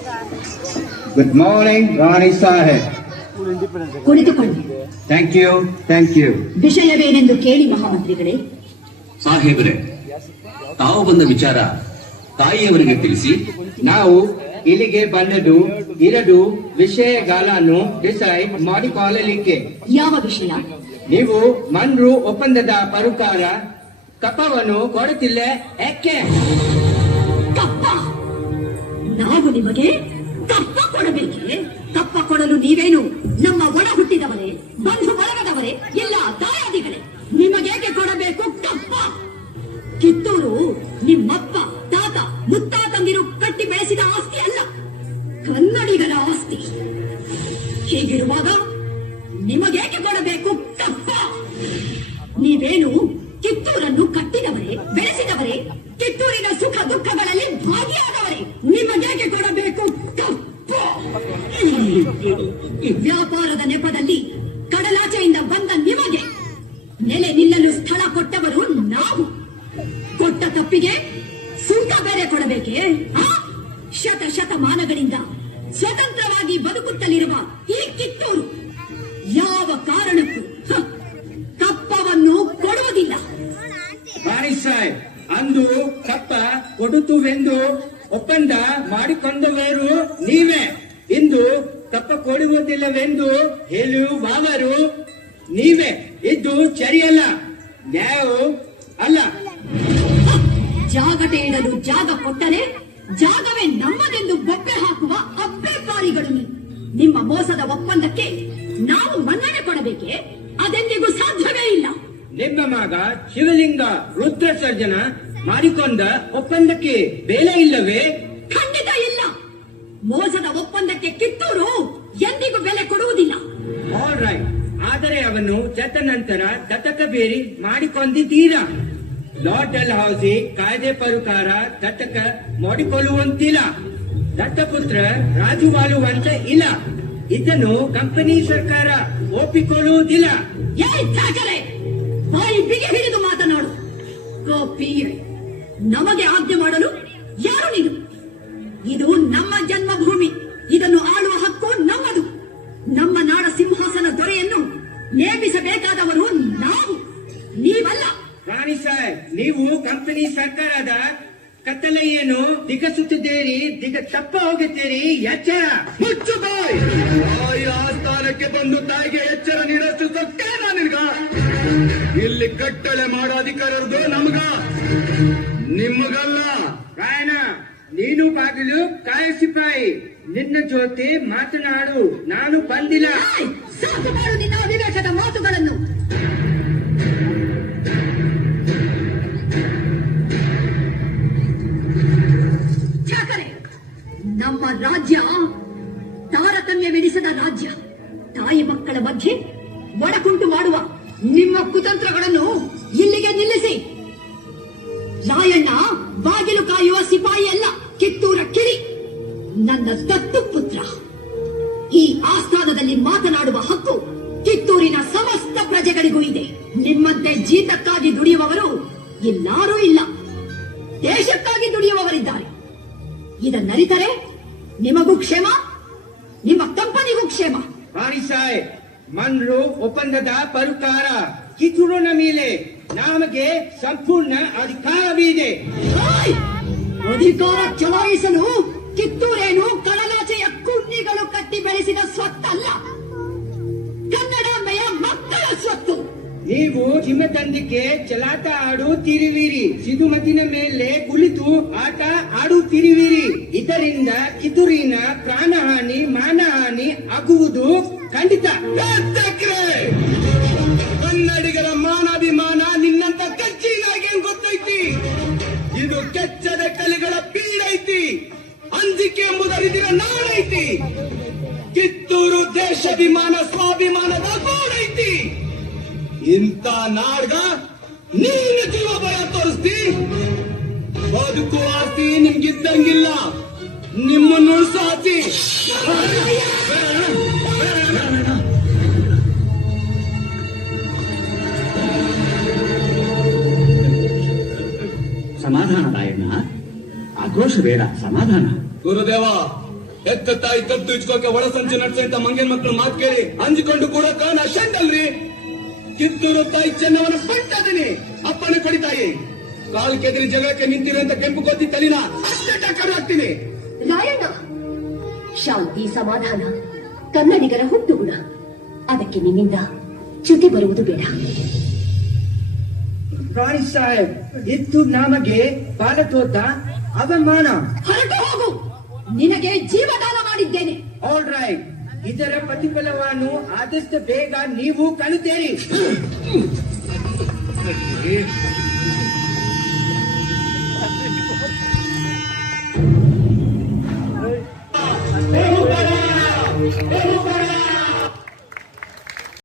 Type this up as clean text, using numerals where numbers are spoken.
Good morning, Rani Sahib. ಕುಳಿತುಕೊಳ್ಳಿ. Thank you, thank you. ವಿಷಯವೇನೆಂದು ಕೇಳಿ ಮಹಾಮಂತ್ರಿಗಳೇ. ಸಾಹೇಬರೇ, ತಾವು ಬಂದ ವಿಚಾರ ತಾಯಿಯವರಿಗೆ ತಿಳಿಸಿ. ನಾವು ಇಲ್ಲಿಗೆ ಬಂದದ್ದು 2 ವಿಷಯಗಳನ್ನು ಡಿಸೈಡ್ ಮಾಡಿಕೊಳ್ಳಲಿಕ್ಕೆ. ಯಾವ ವಿಷಯ? ನೀವು ಮನ್ರು ಒಪ್ಪಂದದ ಪ್ರಕಾರ ಕಪ್ಪವನ್ನು ಕೊಡುತ್ತಿಲ್ಲ ಯಾಕೆ? ಕಪ್ಪ? ನಾವು ನಿಮಗೆ ಕಪ್ಪ ಕೊಡಬೇಕೆ? ಕಪ್ಪ ಕೊಡಲು ನೀವೇನು ನಮ್ಮ ಒಳ ಹುಟ್ಟಿದವರೇ, ಬಂಧು ಬಳಗದವರೇ, ಇಲ್ಲ ದಾಯಾದಿಗಳೇ? ನಿಮಗೇಕೆ ಕೊಡಬೇಕು ಕಪ್ಪ? ಕಿತ್ತೂರು ನಿಮ್ಮಪ್ಪ, ತಾತ, ಮುತ್ತಾತಂದಿರು ಕಟ್ಟಿ ಬೆಳೆಸಿದ ಆಸ್ತಿ ಅಲ್ಲ, ಕನ್ನಡಿಗರ ಆಸ್ತಿ. ಹೀಗಿರುವಾಗ ನಿಮಗೇಕೆ ಕೊಡಬೇಕು ಕಪ್ಪ? ನೀವೇನು ಕಿತ್ತೂರನ್ನು ಕಟ್ಟಿದವರೇ, ಬೆಳೆಸಿದವರೇ, ಕಿತ್ತೂರಿನ ಸುಖ ದುಃಖಗಳಲ್ಲಿ ಭಾಗಿಯಾದವರೇ. ನಿಮಗೇಕೆ ಕೊಡಬೇಕು ಕಪ್ಪ? ವ್ಯಾಪಾರದ ನೆಪದಲ್ಲಿ ಕಡಲಾಚೆಯಿಂದ ಬಂದ ನಿಮಗೆ ನೆಲೆ ನಿಲ್ಲಲು ಸ್ಥಳ ಕೊಟ್ಟವರು ನಾವು. ಕೊಟ್ಟ ತಪ್ಪಿಗೆ ಸುಂಕ ಬೇರೆ ಕೊಡಬೇಕೆ? ಶತಮಾನಗಳಿಂದ ಸ್ವತಂತ್ರವಾಗಿ ಬದುಕುತ್ತಲಿರುವ ಈ ಕಿತ್ತೂರು ಯಾವ ಕಾರಣಕ್ಕೂ ಕಪ್ಪವನ್ನು ಕೊಡುವುದಿಲ್ಲ. ರಾಣಿ ಸಾಹೇಬ್, ಅಂದು ಕಪ್ಪ ಕೊಡುತ್ತುವೆಂದು ಒಪ್ಪಂದ ಮಾಡಿಕೊಂಡವರು ನೀವೇ. ಇಂದು ಕಪ್ಪ ಕೊಡುವುದಿಲ್ಲವೆಂದು ಹೇಳುವವರು ನೀವೇ. ಇದು ಸರಿಯಲ್ಲ, ನ್ಯಾಯ ಅಲ್ಲ. ಜಾಗಟೆ ಇಡಲು ಜಾಗ ಕೊಟ್ಟರೆ ಜಾಗವೇ ನಮ್ಮದೆಂದು ಬೊಬ್ಬೆ ಹಾಕುವ ಅಬ್ಬೆಕಾರಿಗಳು. ನಿಮ್ಮ ಮೋಸದ ಒಪ್ಪಂದಕ್ಕೆ ನಾವು ಮನ್ನಣೆ ಕೊಡಬೇಕೆ? ಅದೆಂದಿಗೂ ಸಾಧ್ಯವೇ ಇಲ್ಲ. ನಿಮ್ಮ ಮಗ ಶಿವಲಿಂಗ ರುದ್ರ ಸರ್ಜನ ಮಾಡಿಕೊಂಡ ಒಪ್ಪಂದಕ್ಕೆ ಬೆಲೆ ಇಲ್ಲವೇ? ಖಂಡಿತ ಇಲ್ಲ. ಮೋಸದ ಒಪ್ಪಂದಕ್ಕೆ ಕಿತ್ತೂರು ಎಂದಿಗೂ ಬೆಲೆ ಕೊಡುವುದಿಲ್ಲ. ಆಲ್ ರೈಟ್, ಆದರೆ ಅವನು ಚತ್ತ ನಂತರ ದತ್ತಕ ಬೇರಿ ಮಾಡಿಕೊಂಡಿದ್ದೀರಾ. ಲಾರ್ಡ್ ಡಲ್ ಹೌಸಿ ಕಾಯ್ದೆ ಪ್ರಕಾರ ದತ್ತಕ ಮಾಡಿಕೊಳ್ಳುವಂತಿಲ್ಲ. ದತ್ತಪುತ್ರ ರಾಜುವಾಳುವಂತ ಇಲ್ಲ. ಇದನ್ನು ಕಂಪನಿ ಸರ್ಕಾರ ಒಪ್ಪಿಕೊಳ್ಳುವುದಿಲ್ಲ. ಬಾಯಿ ಬಿಗಿ ಹಿಡಿದು ಮಾತನಾಡು. ಗೋಪಿಯೇ, ನಮಗೆ ಆಜ್ಞೆ ಮಾಡಲು ಯಾರು ನೀನು? ಇದು ನಮ್ಮ ಜನ್ಮಭೂಮಿ. ಇದನ್ನು ಆಳುವ ಹಕ್ಕು ನಮ್ಮದು. ನಮ್ಮ ನಾಡ ಸಿಂಹಾಸನ ದೊರೆಯನ್ನು ನೇಮಿಸಬೇಕಾದವರು ನಾವು, ನೀವಲ್ಲ. ರಾಣಿ ಸಾಹೇಬ್, ನೀವು ಕಂಪನಿ ಸರ್ಕಾರದ ಕತ್ತಲೆಯನ್ನು ದಿಗಸುತ್ತಿದ್ದೀರಿ, ತಪ್ಪ ಹೋಗುತ್ತೀರಿ. ಎಚ್ಚರ. ಮುಚ್ಚು ಬಾಯ್. ತಾಯಿ ಆಸ್ಥಾನಕ್ಕೆ ಬಂದು ತಾಯಿಗೆ ಎಚ್ಚರ ನೀಡಷ್ಟು ಸೊಕ್ಕೇನ ನಿನ್ಗ? ಇಲ್ಲಿ ಕಟ್ಟಳೆ ಮಾಡೋ ಅಧಿಕಾರ ಇರೋದು ನಮ್ಗ, ನಿಮಗಲ್ಲ. ರಾಯಣ, ನೀನು ಬಾಗಿಲು ಕಾಯ ಸಿಪಾಯಿ. ನಿನ್ನ ಜೊತೆ ಮಾತನಾಡು ನಾನು ಬಂದಿಲ್ಲ. ಸಾಕು ಮಾಡು ನಿನ್ನ ಅವಿವೇಕದ ಮಾತುಗಳನ್ನು. ನಮ್ಮ ರಾಜ್ಯ ತಾರತಮ್ಯವೆನಿಸದ ರಾಜ್ಯ. ತಾಯಿ ಮಕ್ಕಳ ಮಧ್ಯೆ ಒಡಕುಂಟು ಮಾಡುವ ನಿಮ್ಮ ಕುತಂತ್ರಗಳನ್ನು ಇಲ್ಲಿಗೆ ನಿಲ್ಲಿಸಿ. ರಾಯಣ್ಣ ಬಾಗಿಲು ಕಾಯುವ ಸಿಪಾಯಿ ಅಲ್ಲ, ಕಿತ್ತೂರ ಕಿರಿ, ನನ್ನ ದತ್ತು ಪುತ್ರ. ಈ ಆಸ್ಥಾನದಲ್ಲಿ ಮಾತನಾಡುವ ಹಕ್ಕು ಕಿತ್ತೂರಿನ ಸಮಸ್ತ ಪ್ರಜೆಗಳಿಗೂ ಇದೆ. ನಿಮ್ಮಂತೆ ಜೀತಕ್ಕಾಗಿ ದುಡಿಯುವವರು ಇಲ್ಲಾರೂ ಇಲ್ಲ, ದೇಶಕ್ಕಾಗಿ ದುಡಿಯುವವರಿದ್ದಾರೆ. ಇದನ್ನರಿತರೆ ನಿಮಗೂ ಕ್ಷೇಮ, ನಿಮ್ಮ ಕಂಪನಿಗೂ ಕ್ಷೇಮ. ರಾಣಿ ಸಾಹೇಬ್, ಮನ್ರು ಒಪ್ಪಂದದ ಪ್ರಕಾರ ಕಿತ್ತೂರಿನ ಮೇಲೆ ನಮಗೆ ಸಂಪೂರ್ಣ ಅಧಿಕಾರವಿದೆ. ಅಧಿಕಾರ ಚಲಾಯಿಸಲು ಕಿತ್ತೂರೇನು ಕಡಲಾಚೆಯ ಕುನ್ನಿಗಳು ಕಟ್ಟಿ ಬೆಳೆಸಿದ ಸ್ವತ್ತಲ್ಲ, ಕನ್ನಡಾಂಬೆಯ ಮಕ್ಕಳ ಸ್ವತ್ತು. ನೀವು ನಿಮ್ಮ ತಂದೆಗೆ ಚಲಾಟ ಆಡುತ್ತಿರುವಿರಿ, ಸಿಧುಮತಿನ ಮೇಲೆ ಕುಳಿತು ಆಟ ಆಡುತ್ತಿರುವಿರಿ. ಇದರಿಂದ ಕಿತ್ತೂರಿನ ಪ್ರಾಣಹಾನಿ, ಮಾನಹಾನಿ ಆಗುವುದು ಖಂಡಿತ. ಕನ್ನಡಿಗರ ಮಾನಾಭಿಮಾನ ನಿನ್ನಂತ ಕಚ್ಚಿನಾಗೆ ಗೊತ್ತೈತಿ. ಇದು ಕೆಚ್ಚದ ಕಲೆಗಳ ಬೀಡೈತಿ. ಅಂಜಿಕೆ ಎಂಬುದರಿದಿರ ನಾಡೈತಿ. ಕಿತ್ತೂರು ದೇಶಾಭಿಮಾನ, ಸ್ವಾಭಿಮಾನದ ಗೂಡೈತಿ. ಇಂಥ ನಾಡ್ಗ ನೀನು ಜೀವ ಭಯ ತೋರಿಸ್ತಿ. ಬದುಕು ಆಸ್ತಿ ನಿಮ್ಗಿದ್ದಂಗಿಲ್ಲ, ನಿಮ್ಮನ್ನು ಉಳಿಸಾತಿ. ಸಮಾಧಾನ ರಾಯಣ್ಣ, ಆಕ್ರೋಶ ಬೇಡ, ಸಮಾಧಾನ. ಗುರುದೇವ, ಎತ್ತ ತಾಯಿ ಕತ್ತು ಇಚ್ಕೋಕೆ ಒಳ ಸಂಚು ನಡೆಸ ಅಂತ ಮಂಗೇನ್ ಮಕ್ಕಳು ಮಾತು ಕೇಳಿ ಅಂಜಿಕೊಂಡು ಕೂಡ ನಾ ಶಂಡಲ್ರಿ. ಕಿತ್ತೂರು ತಾಯಿ ಚೆನ್ನವನ ಪಂಟದಿನಿ ಅಪ್ಪನ ಕೊಡಿ ತಾಯಿ. ಕಾಲ್ ಕೆದರಿ ಜಗಳಕ್ಕೆ ನಿಂತಿರುವಂತ ಕೆಂಪು ಕೋತಿ ತಲಿನ ಅಷ್ಟೇ ಟಕ್ಕರ್ ಹಾಕ್ತೀನಿ. ರಾಯಣ್ಣ, ಶಾಂತಿ ಸಮಾಧಾನ ಕನ್ನಡಿಗರ ಹುಟ್ಟುಗುಣ. ಅದಕ್ಕೆ ನಿನ್ನಿಂದ ಚ್ಯುತಿ ಬರುವುದು ಬೇಡ. ರಾಣಿ ಸಾಹೇಬ್, ಇದು ನಮಗೆ ಪಾಲತೋತ ಅವಮಾನ. ಹೊರಟು ಹೋಗು, ನಿನಗೆ ಜೀವದಾನ ಮಾಡಿದ್ದೇನೆ. ಆಲ್ ರೈಟ್, ಇದರ ಪ್ರತಿಫಲವನ್ನು ಆದಷ್ಟು ಬೇಗ ನೀವು ಕಾಣುತ್ತೀರಿ.